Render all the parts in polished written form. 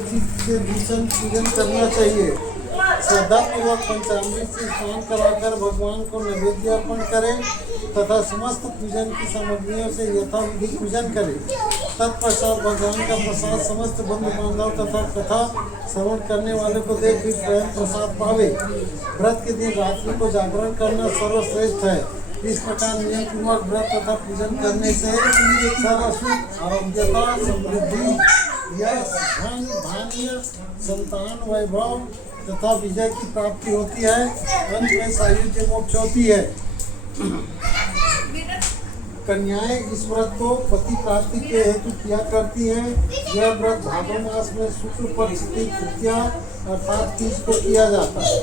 से भीषण पूजन करना चाहिए। श्रद्धापूर्वक पंचामृत से स्नान कराकर भगवान को नैवेद्य अर्पण करें तथा समस्त पूजन की सामग्रियों से यथाविधि पूजन करें। तत्पश्चात भगवान का प्रसाद समस्त बंधु बांधव तथा कथा श्रवण करने वाले को देख भी स्वयं प्रसाद पावे। व्रत के दिन रात्रि को जागरण करना सर्वश्रेष्ठ है। इस प्रकार नियम पूर्वक व्रत तथा पूजन करने से सर्वसुख, आरोग्यता, समृद्धि, यश, धन, धान्य, संतान, वैभव तथा विजय की प्राप्ति होती है। अंत में सायुज्य मोक्ष होती है। कन्याएं इस व्रत को पति प्राप्ति के हेतु किया करती हैं। यह व्रत भादो मास में शुक्ल पक्ष की तृतीया अर्थात तीज को किया जाता है।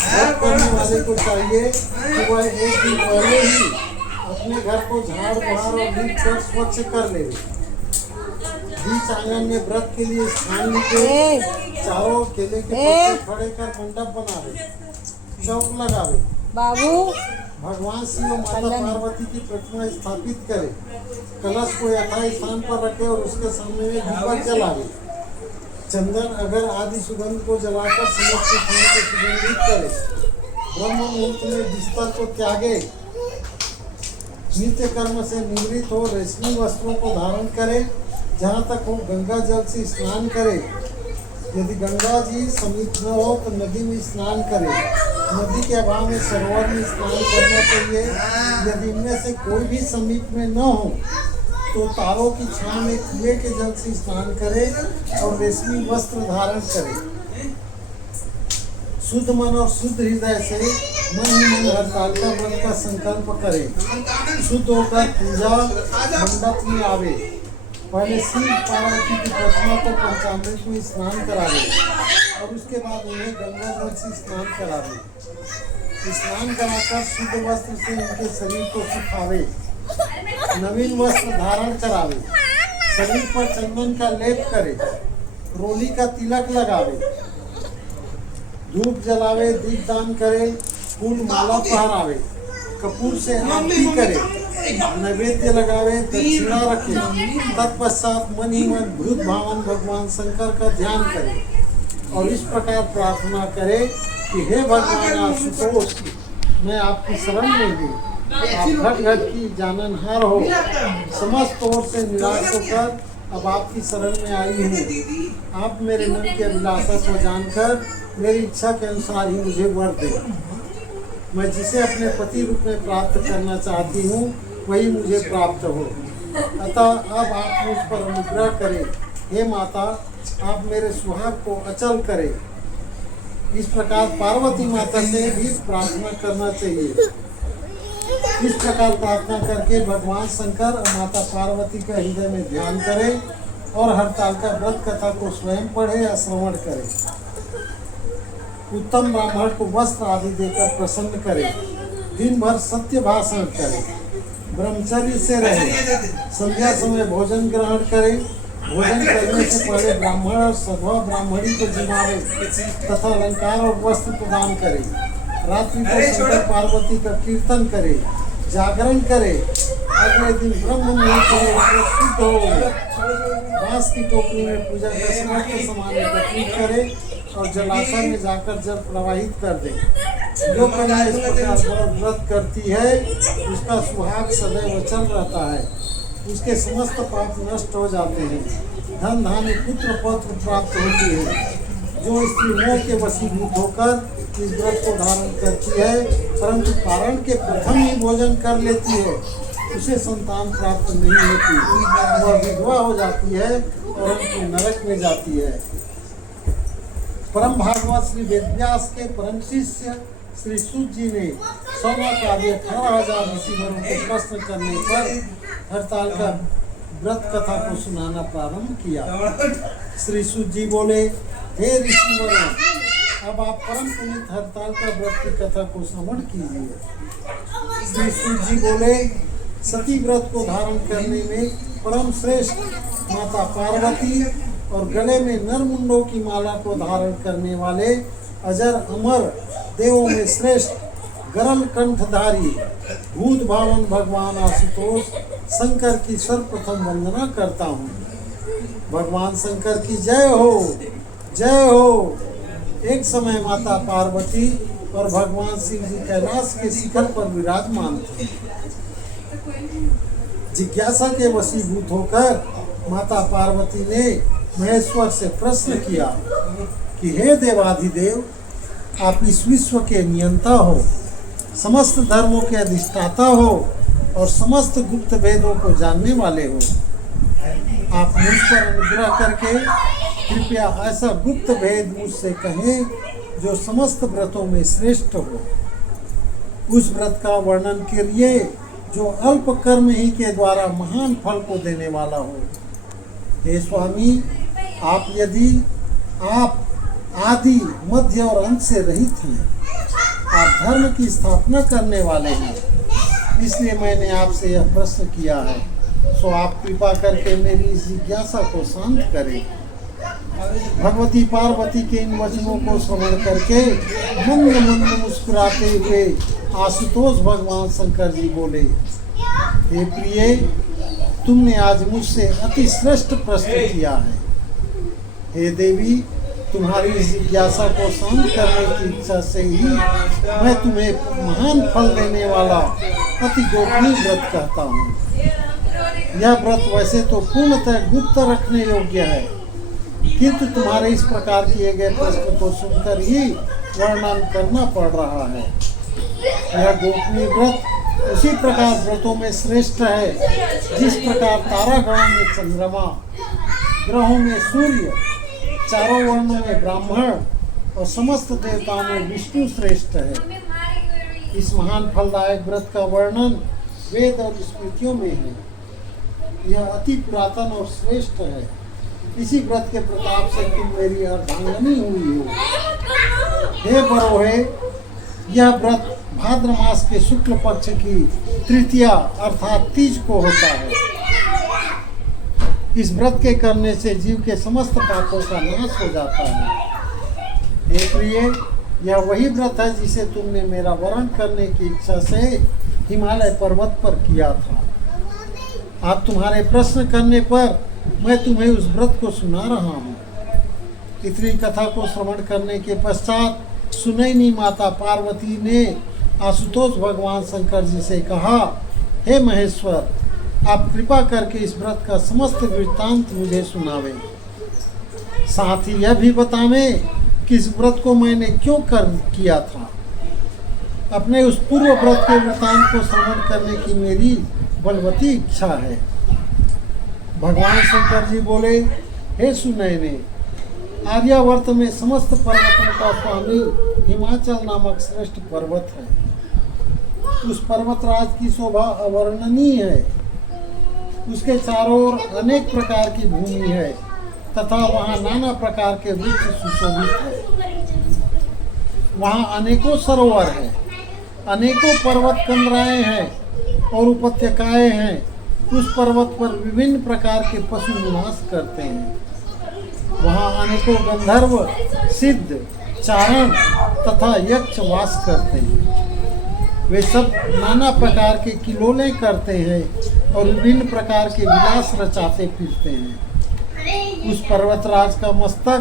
व्रत करने वाले को चाहिए कि वह एक दिन पहले ही अपने घर को झाड़ बहार और लीप कर स्वच्छ कर ले। बीच आंगन में व्रत के लिए स्थान के चारों केले के पत्ते खड़े कर मंडप बनावे, चौक लगावे, बाबू भगवान शिव और माता पार्वती की प्रतिमा स्थापित करे, कलश को यथा स्थान पर रखे और उसके सामने में दीपक जलावे, चंदन अगर आदि सुगंध को जलाकर समस्त स्थान को सुगंधित करे, ब्रह्म मुहूर्त में बिस्तर को त्यागे, नित्य कर्म से निवृत्त हो रेशमी वस्त्रों को धारण करे, जहाँ तक हो गंगा जल से स्नान करे। यदि गंगा जी समीप न हो तो नदी में स्नान करे। नदी के अभाव में सरोवर में स्नान करना चाहिए। यदि इनमें से कोई भी समीप में न हो तो तारों की छांव में कुएं के जल से स्नान करे और रेशमी वस्त्र धारण करे। शुद्ध मन और शुद्ध हृदय से मन ही मन हरतालिका व्रत का संकल्प करे। शुद्ध होकर पूजा मंडप में आवे। पहले शिव पार्वती की प्रतिमा को पंचामृत में स्नान करावे और उसके बाद उन्हें गंगा जल से स्नान करावे। स्नान कराकर शुद्ध वस्त्र से उनके शरीर को सुखावे, नवीन वस्त्र धारण करावे, शरीर पर चंदन का लेप करे, रोली का तिलक लगावे, धूप जलावे, दीपदान करे, फूल माला पहरावे, कपूर से आरती करे, नैवेद्य लगावे, दक्षिणा रखे। तत्पश्चात मन ही मन भूत भावन भगवान शंकर का ध्यान करे और इस प्रकार प्रार्थना करे कि हे भगवान आशुतोष, मैं आपकी शरण में हूँ। आप घट घट की जाननहार हो। समस्त ओर से निराश होकर अब आपकी शरण में आई हूँ। आप मेरे मन की अभिलाषा को जानकर मेरी इच्छा के अनुसार ही मुझे वर दें। मैं जिसे अपने पति रूप में प्राप्त करना चाहती हूँ वही मुझे प्राप्त हो। अतः अब आप मुझ पर अनुग्रह करें। हे माता, आप मेरे सुहाग को अचल करें। इस प्रकार पार्वती माता से भी प्रार्थना करना चाहिए। इस प्रकार प्रार्थना करके भगवान शंकर और माता पार्वती का हृदय में ध्यान करें और हरतालिका व्रत कथा को स्वयं पढ़े या श्रवण करें। उत्तम ब्राह्मण को वस्त्र आदि देकर प्रसन्न करे। दिन भर सत्य भाषण करे, ब्रह्मचर्य से रहे, संध्या समय भोजन ग्रहण करे। भोजन करने से पहले ब्राह्मण और सधवा ब्राह्मणी को जिमावे तथा अलंकार और वस्त्र प्रदान करे। रात्रि को शंकर पार्वती का कीर्तन करे, जागरण करे। अगले दिन ब्रह्म मुहूर्त में शुद्ध हो बांस की टोकरी में पूजा का समस्त सामान एकत्रित करे और जलाशय में जाकर जल प्रवाहित कर दे। जो कन्या इस प्रकार व्रत करती है उसका सुहाग सदैव चल रहता है। उसके समस्त पाप नष्ट हो जाते हैं। धन धान्य पुत्र पौत्र प्राप्त होती है। जो स्त्री मोह के वशीभूत होकर इस व्रत को धारण करती है परंतु कारण के प्रथम ही भोजन कर लेती है उसे संतान प्राप्त नहीं होती। वह विधवा हो जाती है परंतु नरक में जाती है। परम भागवत श्री वेदव्यास के परम शिष्य श्री सूत जी ने 18,000 ऋषिवरों को प्रश्न करने पर हरतालिका व्रत कथा को सुनाना प्रारंभ किया। श्री सूत जी बोले, हे ऋषिवरों, अब आप परम पुनीत हरतालिका व्रत की कथा को श्रवण कीजिए। श्री सूत जी बोले, सती व्रत को धारण करने में परम श्रेष्ठ माता पार्वती और गले में नरमुंडों की माला को धारण करने वाले अजर अमर देवों में श्रेष्ठ गरल कंठधारी भूत भावन भगवान आशुतोष शंकर की सर्वप्रथम वंदना करता हूँ। भगवान शंकर की जय हो, जय हो। एक समय माता पार्वती और भगवान शिव जी कैलाश के शिखर पर विराजमान थे। जिज्ञासा के वशीभूत होकर माता पार्वती ने महेश्वर से प्रश्न किया कि हे देवाधिदेव, आप इस विश्व के नियंता हो, समस्त धर्मों के अधिष्ठाता हो और समस्त गुप्त वेदों को जानने वाले हो। आप मुझ पर अनुग्रह करके कृपया ऐसा गुप्त भेद मुझसे कहें जो समस्त व्रतों में श्रेष्ठ हो, उस व्रत का वर्णन करिए जो अल्प कर्म ही के द्वारा महान फल को देने वाला हो। हे स्वामी, आप आदि मध्य और अंत से रहित हैं, आप धर्म की स्थापना करने वाले हैं, इसलिए मैंने आपसे यह प्रश्न किया है। सो आप कृपा करके मेरी इस जिज्ञासा को शांत करें। भगवती पार्वती के इन वचनों को श्रवण करके मंद मंद मुस्कुराते हुए आशुतोष भगवान शंकर जी बोले, हे प्रिय, तुमने आज मुझसे अति श्रेष्ठ प्रश्न किया है। हे देवी, तुम्हारी इस जिज्ञासा को शांत करने की इच्छा से ही मैं तुम्हें महान फल देने वाला अति गोपनीय व्रत कहता हूँ। यह व्रत वैसे तो पूर्णतः गुप्त रखने योग्य है, किंतु तुम्हारे इस प्रकार किए गए प्रश्न को सुनकर ही वर्णन करना पड़ रहा है। यह गोपनीय व्रत उसी प्रकार व्रतों में श्रेष्ठ है जिस प्रकार तारागणों में चंद्रमा, ग्रहों में सूर्य, चारों वर्णों में ब्राह्मण और समस्त देवताओं में विष्णु श्रेष्ठ है। इस महान फलदायक व्रत का वर्णन वेद और स्मृतियों में है। यह अति पुरातन और श्रेष्ठ है। इसी व्रत के प्रताप से तुम मेरी अर्धांगिनी हुई हो। हे बरोहे, यह व्रत भाद्र मास के शुक्ल पक्ष की तृतीया अर्थात तीज को होता है। इस व्रत के करने से जीव के समस्त पापों का नाश हो जाता है। हे प्रिय, यह वही व्रत है जिसे तुमने मेरा वरण करने की इच्छा से हिमालय पर्वत पर किया था। आप तुम्हारे प्रश्न करने पर मैं तुम्हें उस व्रत को सुना रहा हूँ। इतनी कथा को श्रवण करने के पश्चात सुनैनी माता पार्वती ने आशुतोष भगवान शंकर जी से कहा, हे महेश्वर, आप कृपा करके इस व्रत का समस्त वृत्तांत मुझे सुनावें। साथ ही यह भी बतावें कि इस व्रत को मैंने क्यों किया था। अपने उस पूर्व व्रत के वृत्तांत को श्रवण करने की मेरी बलवती इच्छा है। भगवान शंकर जी बोले, हे सुनैने, आर्यावर्त में समस्त पर्वतों का स्वामी हिमाचल नामक श्रेष्ठ पर्वत है। उस पर्वतराज की शोभा अवर्णनीय है। उसके चारों ओर अनेक प्रकार की भूमि है तथा वहाँ नाना प्रकार के वृक्ष सुशोभित है। वहाँ अनेकों सरोवर हैं, अनेकों पर्वत कंदराएं हैं और उपत्यकाएं हैं। उस पर्वत पर विभिन्न प्रकार के पशु निवास करते हैं। वहाँ अनेकों गंधर्व, सिद्ध, चारण तथा यक्ष वास करते हैं। वे सब नाना प्रकार के किलोले करते हैं और विभिन्न प्रकार के विलास रचाते फिरते हैं। उस पर्वतराज का मस्तक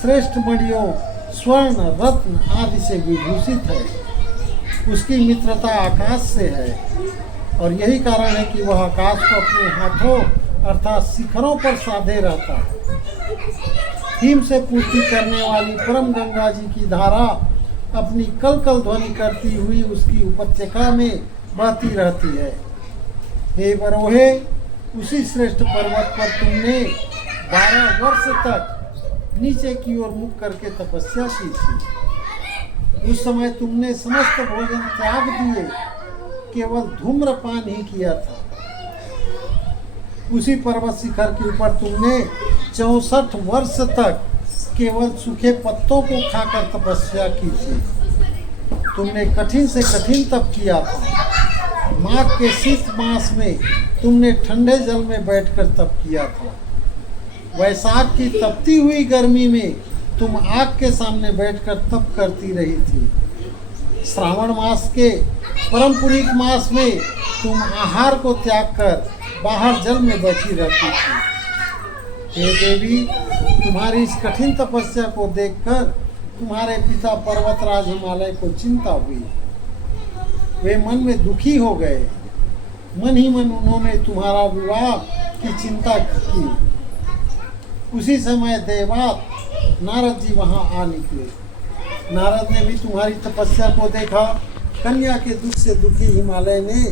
श्रेष्ठ मणियों, स्वर्ण, रत्न आदि से विभूषित है। उसकी मित्रता आकाश से है और यही कारण है कि वह आकाश को अपने हाथों अर्थात शिखरों पर साधे रहता है। हिम से पूर्ति करने वाली परम गंगा जी की धारा अपनी कल कल ध्वनि करती हुई उसकी उपत्यका में बहती रहती है। हे बरोहे, उसी श्रेष्ठ पर्वत पर तुमने 12 वर्ष तक नीचे की ओर मुख करके तपस्या की थी। उस समय तुमने समस्त भोजन त्याग दिए, केवल धूम्रपान ही किया था। उसी पर्वत शिखर के ऊपर तुमने 64 वर्ष तक केवल सूखे पत्तों को खाकर तपस्या की थी। तुमने कठिन से कठिन तप किया था। माघ के शीत मास में तुमने ठंडे जल में बैठकर तप किया था। वैशाख की तपती हुई गर्मी में तुम आग के सामने बैठकर तप करती रही थी। श्रावण मास के परम पुनीत मास में तुम आहार को त्याग कर बाहर जल में बैठी रहती थी। हे देवी, तुम्हारी इस कठिन तपस्या को देखकर तुम्हारे पिता पर्वतराज हिमालय को चिंता हुई। वे मन में दुखी हो गए। मन ही मन उन्होंने तुम्हारा विवाह की चिंता की। उसी समय देवात नारद जी वहां आ निकले। नारद ने भी तुम्हारी तपस्या को देखा। कन्या के दुख से दुखी हिमालय ने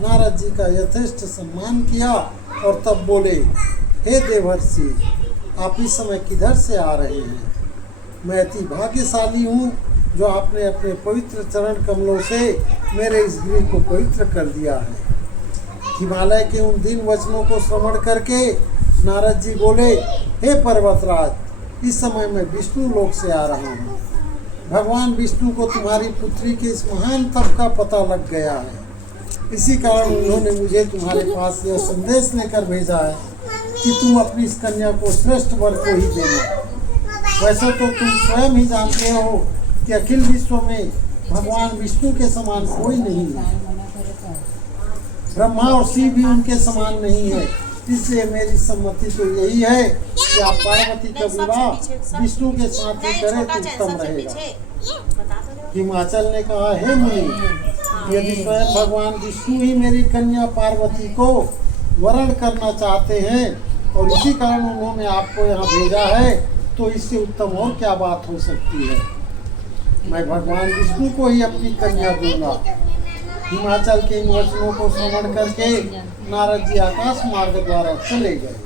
नारद जी का यथेष्ट सम्मान किया और तब बोले, हे देवर्षि, आप इस समय किधर से आ रहे हैं? मैं अति भाग्यशाली हूँ जो आपने अपने पवित्र चरण कमलों से मेरे इस गृह को पवित्र कर दिया है। हिमालय के उन दिन वचनों को श्रवण करके नारद जी बोले, हे पर्वतराज, इस समय मैं विष्णु लोक से आ रहा हूँ। भगवान विष्णु को तुम्हारी पुत्री के इस महान तप का पता लग गया है। इसी कारण उन्होंने मुझे तुम्हारे पास यह संदेश लेकर भेजा है कि तुम अपनी इस कन्या को श्रेष्ठ वर को ही देना। वैसे तो तुम स्वयं ही जानते हो कि अखिल विश्व में भगवान विष्णु के समान कोई नहीं है। ब्रह्मा और शिव भी उनके समान नहीं है। इसलिए मेरी सम्मति तो यही है कि आप पार्वती का विवाह विष्णु के साथ ही करें तो उत्तम रहेगा। हिमाचल ने कहा, हे मुनि, यदि स्वयं भगवान विष्णु ही मेरी कन्या पार्वती को वरण करना चाहते हैं और इसी कारण उन्होंने आपको यहाँ भेजा है, तो इससे उत्तम और क्या बात हो सकती है। मैं भगवान विष्णु को ही अपनी कन्या दूंगा। हिमाचल के इन वचनों को श्रवण करके नारद जी आकाश मार्ग द्वारा चले गए।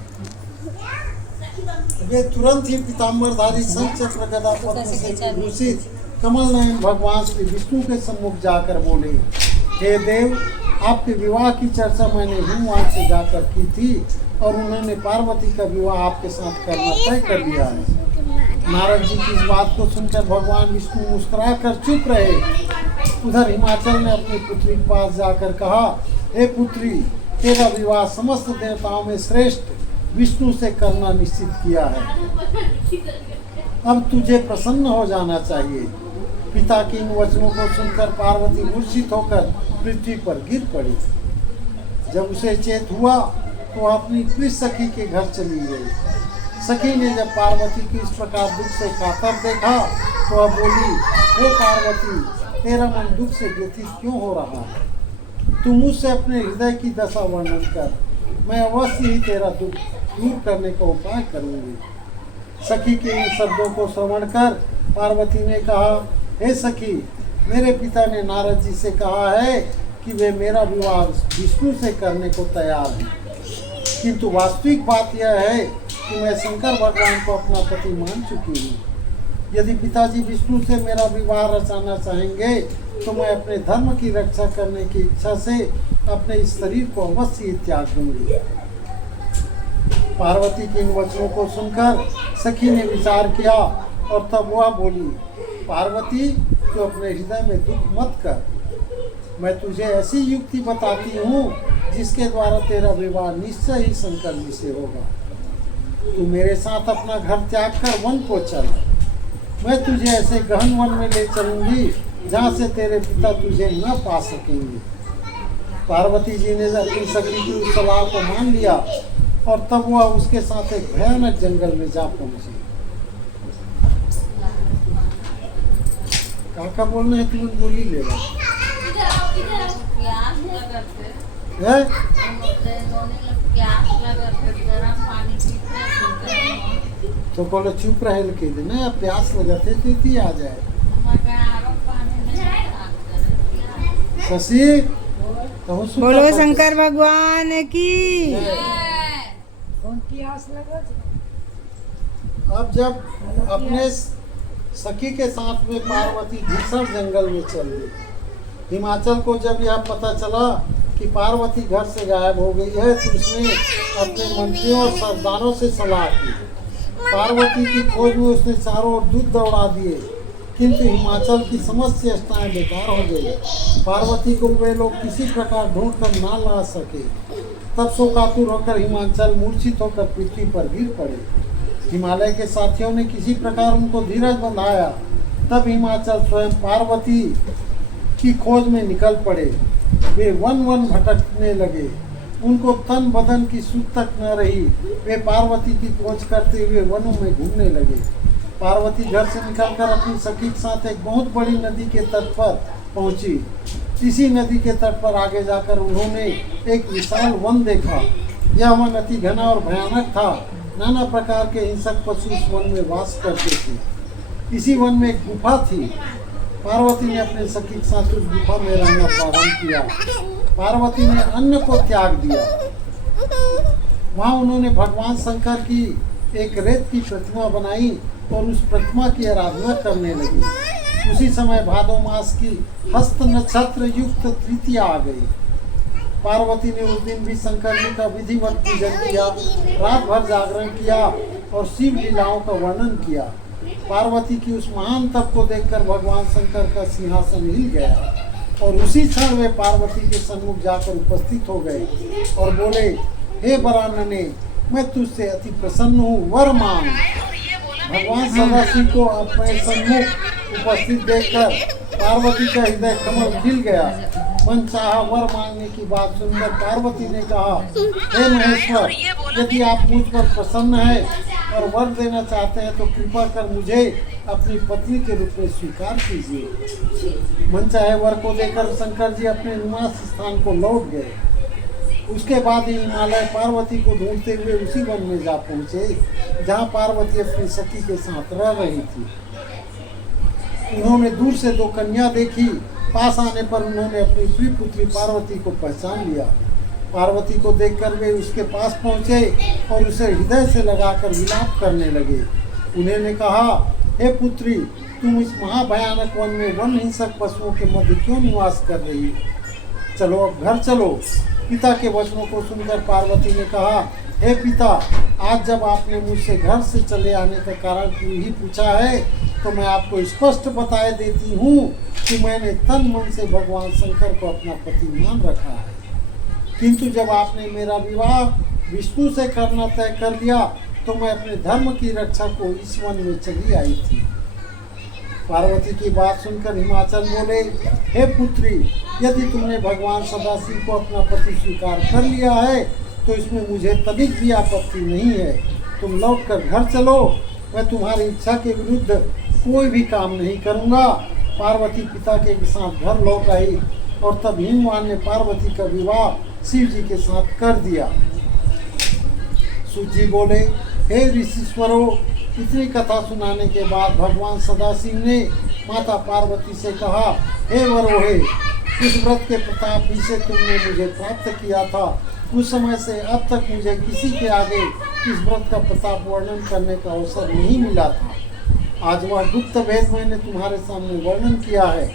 वे तुरंत ही पीताम्बरधारी शंख चक्र गदा पद्म से विभूषित कमल नयन भगवान श्री विष्णु के सम्मुख जाकर बोले, हे देव, आपके विवाह की चर्चा मैंने हिमवान से जाकर की थी और उन्होंने पार्वती का विवाह आपके साथ करना तय कर लिया है। नारद जी की इस बात को सुनकर भगवान विष्णु मुस्कुरा कर चुप रहे। उधर हिमाचल ने अपनी पुत्री के पास जाकर कहा, हे पुत्री, तेरा विवाह समस्त देवताओं में श्रेष्ठ विष्णु से करना निश्चित किया है। अब तुझे प्रसन्न हो जाना चाहिए। पिता के इन वचनों को सुनकर पार्वती मूर्छित होकर पृथ्वी पर गिर पड़ी। जब उसे चेत हुआ तो वह अपनी प्रिय सखी के घर चली गई। सखी ने जब पार्वती की इस प्रकार दुख से कातर देखा तो वह बोली, हे पार्वती, तेरा मन दुख से व्यथित क्यों हो रहा है? तू मुझसे अपने हृदय की दशा वर्णन कर, मैं अवश्य ही तेरा दुख दूर करने का उपाय करूंगी। सखी के इन शब्दों को श्रवण कर पार्वती ने कहा, हे सखी, मेरे पिता ने नारद जी से कहा है कि वे मेरा विवाह विष्णु से करने को तैयार हैं, किंतु वास्तविक बात यह है कि मैं शंकर भगवान को अपना पति मान चुकी हूँ। यदि पिताजी विष्णु से मेरा विवाह रचाना चाहेंगे तो मैं अपने धर्म की रक्षा करने की इच्छा से अपने इस शरीर को अवश्य ही त्याग दूंगी। पार्वती के इन वचनों को सुनकर सखी ने विचार किया और तब वह बोली, पार्वती, तू अपने हृदय में दुख मत कर। मैं तुझे ऐसी युक्ति बताती हूँ जिसके द्वारा तेरा विवाह निश्चय ही शंकर जी से होगा। तू मेरे साथ अपना घर त्याग कर वन को चल। मैं तुझे ऐसे गहन वन में ले चलूंगी जहाँ से तेरे पिता तुझे न पा सकेंगे। पार्वती जी ने अपनी सखी की उस सलाह को मान लिया और तब वह उसके साथ एक भयानक जंगल में जा पहुंची। काका बोलना है, तुम बोली ले तो बोलो चुप रहे के देना, प्यास लगाते तो इतनी आ जाए। शशि बोलो शंकर भगवान की। अब जब अपने सखी के साथ में पार्वती भीषण जंगल में चल गई। हिमाचल को जब यह पता चला कि पार्वती घर से गायब हो गई है तो उसने अपने मंत्रियों और सरदारों से सलाह की। पार्वती की खोज में उसने चारों ओर दूत दौड़ा दिए, किंतु हिमाचल की समस्त चेष्टाएं बेकार हो गई। पार्वती को वे लोग किसी प्रकार ढूंढ कर ना ला सके। तब शोकातुर होकर हिमाचल मूर्छित होकर पृथ्वी पर गिर पड़े। हिमालय के साथियों ने किसी प्रकार उनको धीरज बंधाया। तब हिमाचल स्वयं पार्वती की खोज में निकल पड़े। वे वन वन भटकने लगे। उनको तन बदन की सूझ तक न रही। वे पार्वती की खोज करते हुए वनों में घूमने लगे। पार्वती घर से निकलकर अपनी सखी के साथ एक बहुत बड़ी नदी के तट पर पहुंची। इसी नदी के तट पर आगे जाकर उन्होंने एक विशाल वन देखा। यह वन अति घना और भयानक था। नाना प्रकार के हिंसक पशु इस वन में वास करते थे। इसी वन में एक गुफा थी। पार्वती ने अपने सखी के साथ उस गुफा में रहना प्रारंभ किया। पार्वती ने अन्न को त्याग दिया। वहाँ उन्होंने भगवान शंकर की एक रेत की प्रतिमा बनाई और उस प्रतिमा की आराधना करने लगी। उसी समय भादो मास की हस्त नक्षत्र युक्त तृतीया आ गई। पार्वती ने उस दिन भी शंकर जी का विधिवत पूजन किया, रात भर जागरण किया और शिव लीलाओं का वर्णन किया। पार्वती की उस महान तप को देखकर भगवान शंकर का सिंहासन हिल गया और उसी क्षण वे पार्वती के सम्मुख जाकर उपस्थित हो गए और बोले, हे वरानने, मैं तुझसे अति प्रसन्न हूँ, वर मांग। भगवान सदाशिव को अपने सम्मुख उपस्थित देखकर पार्वती का हृदय कमल खिल गया। मन चाहा वर मांगने की बात सुनकर पार्वती ने कहा, हे महेश्वर, यदि आप मुझ पर प्रसन्न हैं और वर देना चाहते हैं तो कृपा कर मुझे अपनी पत्नी के रूप में स्वीकार कीजिए। मन चाहे वर को देकर शंकर जी अपने निवास स्थान को लौट गए। उसके बाद ही हिमालय पार्वती को ढूंढते हुए उसी वन में जा पहुँचे जहाँ पार्वती अपनी सखी के साथ रह रही थी। उन्होंने दूर से दो कन्या देखी। पास आने पर उन्होंने अपनी प्रिय पुत्री पार्वती को पहचान लिया। पार्वती को देखकर वे उसके पास पहुँचे और उसे हृदय से लगाकर विलाप करने लगे। उन्होंने कहा, हे पुत्री, तुम इस महाभयानक वन में वन हिंसक पशुओं के मध्य क्यों निवास कर रही हो? चलो अब घर चलो। पिता के वचनों को सुनकर पार्वती ने कहा, हे पिता, आज जब आपने मुझसे घर से चले आने का कारण ही पूछा है तो मैं आपको स्पष्ट बताए देती हूँ कि मैंने तन मन से भगवान शंकर को अपना पति मान रखा है। किंतु जब आपने मेरा विवाह विष्णु से करना तय कर लिया तो मैं अपने धर्म की रक्षा को इस वन में चली आई थी। पार्वती की बात सुनकर हिमाचल बोले, हे पुत्री, यदि तुमने भगवान सदाशिव को अपना पति स्वीकार कर लिया है तो इसमें मुझे तनिक भी आपत्ति नहीं है। तुम लौटकर घर चलो, मैं तुम्हारी इच्छा के विरुद्ध कोई भी काम नहीं करूँगा। पार्वती पिता के साथ घर लौट आई और तब हिमवान ने पार्वती का विवाह शिव जी के साथ कर दिया। सूजी बोले, हे ऋषिश्वरों, इतनी कथा सुनाने के बाद भगवान सदाशिव ने माता पार्वती से कहा, हे वरोहे, इस व्रत के प्रताप ही से तुमने मुझे प्राप्त किया था। उस समय से अब तक मुझे किसी के आगे इस व्रत का प्रताप वर्णन करने का अवसर नहीं मिला था। आज वह गुप्त भेद मैंने तुम्हारे सामने वर्णन किया है।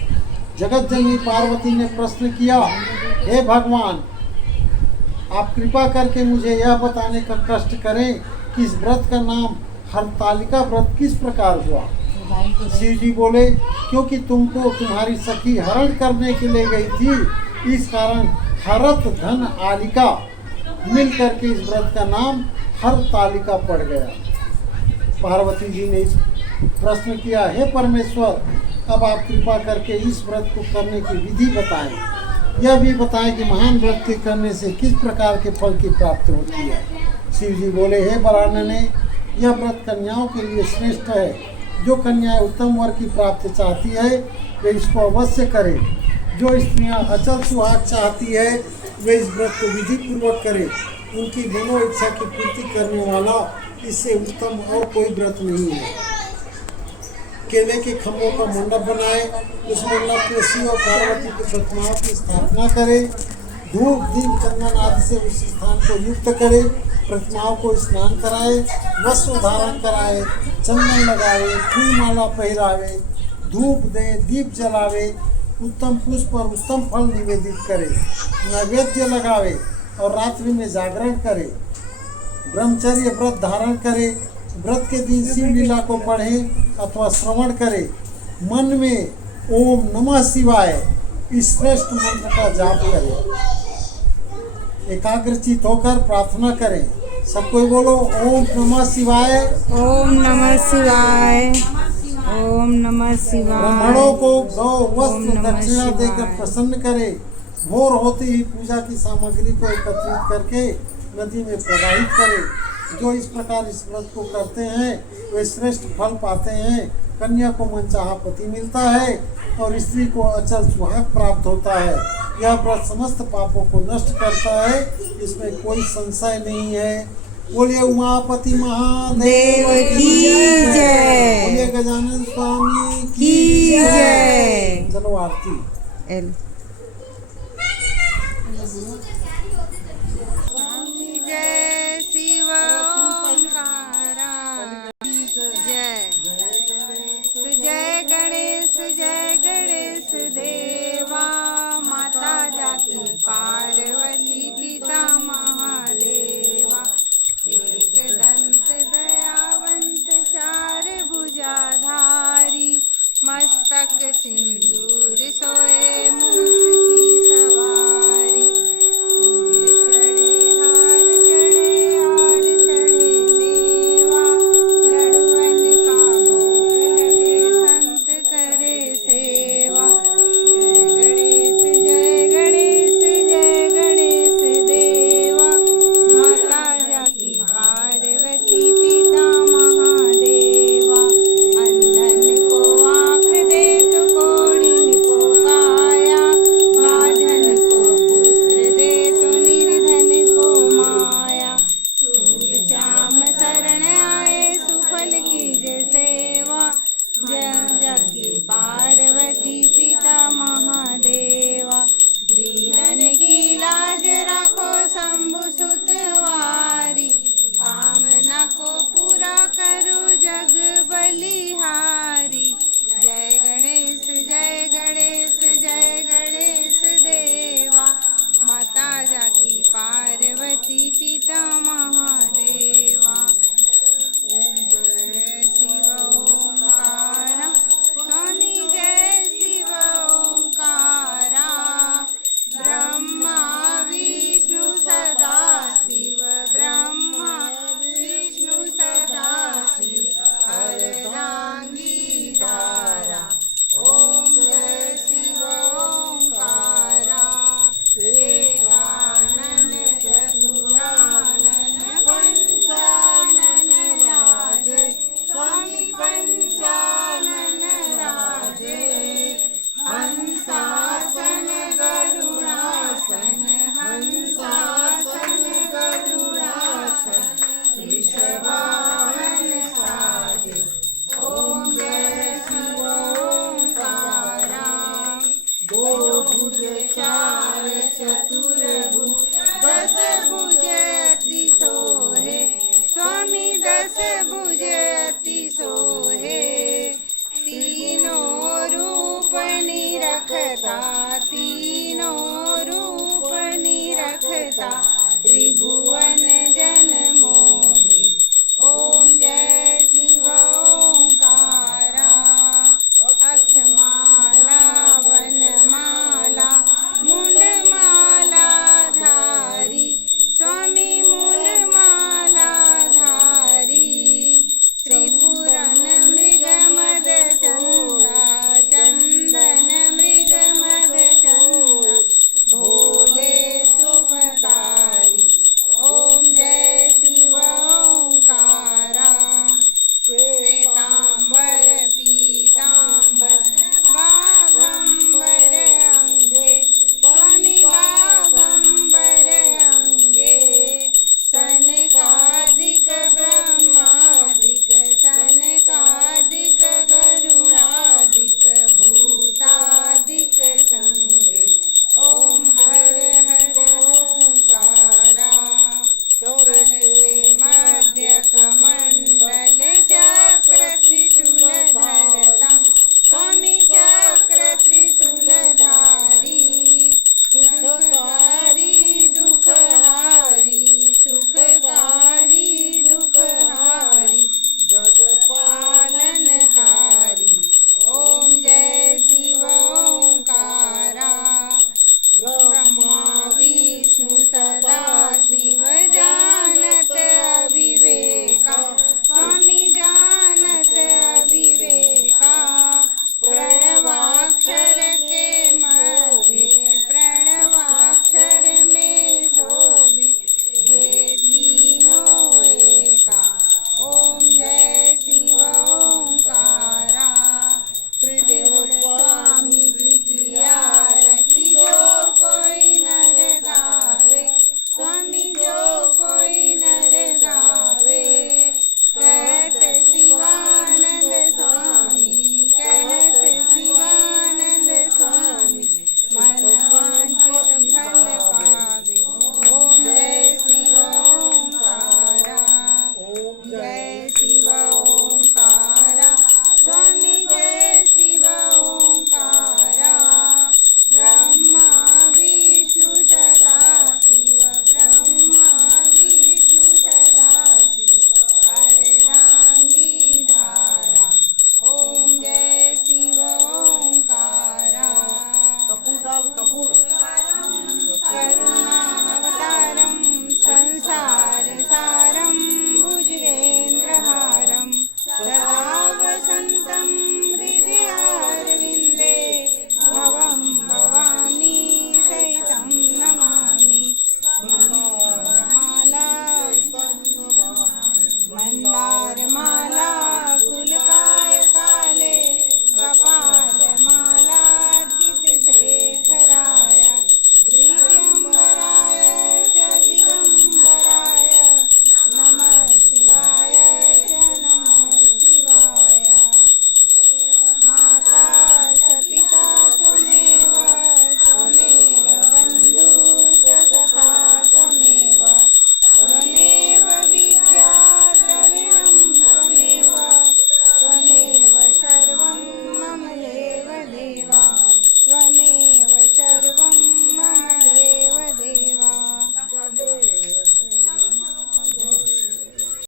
जगत जननी पार्वती ने प्रश्न किया, हे भगवान, आप कृपा करके मुझे यह बताने का कष्ट करें कि इस व्रत का नाम हरतालिका व्रत किस प्रकार हुआ? शिव जी बोले, क्योंकि तुमको तुम्हारी सखी हरण करने के लिए गई थी, इस कारण हरत धन आलिका मिल करके इस व्रत का नाम हरतालिका पड़ गया। पार्वती जी ने इस प्रश्न किया, हे परमेश्वर, अब आप कृपा करके इस व्रत को करने की विधि बताएं। यह भी बताएं कि महान व्रत के करने से किस प्रकार के फल की प्राप्ति होती है। शिव जी बोले, हे वरानने, यह व्रत कन्याओं के लिए श्रेष्ठ है। जो कन्याएं उत्तम वर की प्राप्ति चाहती है वे इसको अवश्य करें। जो स्त्रियां अचल सुहाग चाहती है वे इस व्रत को विधि पूर्वक करें। उनकी दोनों इच्छा की पूर्ति करने वाला इससे उत्तम और कोई व्रत नहीं है। केले के खम्भों का मंडप बनाए, उस मंडप में शिव और पार्वती की प्रतिमाओं की स्थापना करे, धूप दीप चंदन आदि से उस स्थान को युक्त करे, प्रतिमाओं को स्नान कराए, वस्त्र धारण कराए, चंदन लगाए, फूल माला पहरावे, धूप दे, दीप जलावे, उत्तम पुष्प और उत्तम फल निवेदित करे, नैवेद्य लगावे और रात्रि में जागरण करे, ब्रह्मचर्य व्रत धारण करे, व्रत के दिन शिव लीला को पढ़े अथवा श्रवण करे, मन में ओम नमः शिवाय इस श्रेष्ठ मंत्र का जाप करें, एकाग्रचित होकर प्रार्थना करें। सब कोई बोलो, ओम नमः शिवाय, ओम नमः शिवाय, ओम नमः शिवाय। ब्राह्मणों को गौ ओम वस्त्र नमः दक्षिणा शिवाय। देकर प्रसन्न करे, भोर होते ही पूजा की सामग्री को एकत्रित करके नदी में प्रवाहित करें। जो इस प्रकार इस व्रत को करते हैं वे श्रेष्ठ फल पाते हैं। कन्या को मनचाहा पति मिलता है और स्त्री को अचल सुहाग प्राप्त होता है। यह व्रत समस्त पापों को नष्ट करता है, इसमें कोई संशय नहीं है। बोलिए उमापति महादेव की जय। बोलिए गजानन स्वामी की जय। चलो आरती। स्वामी जय शिव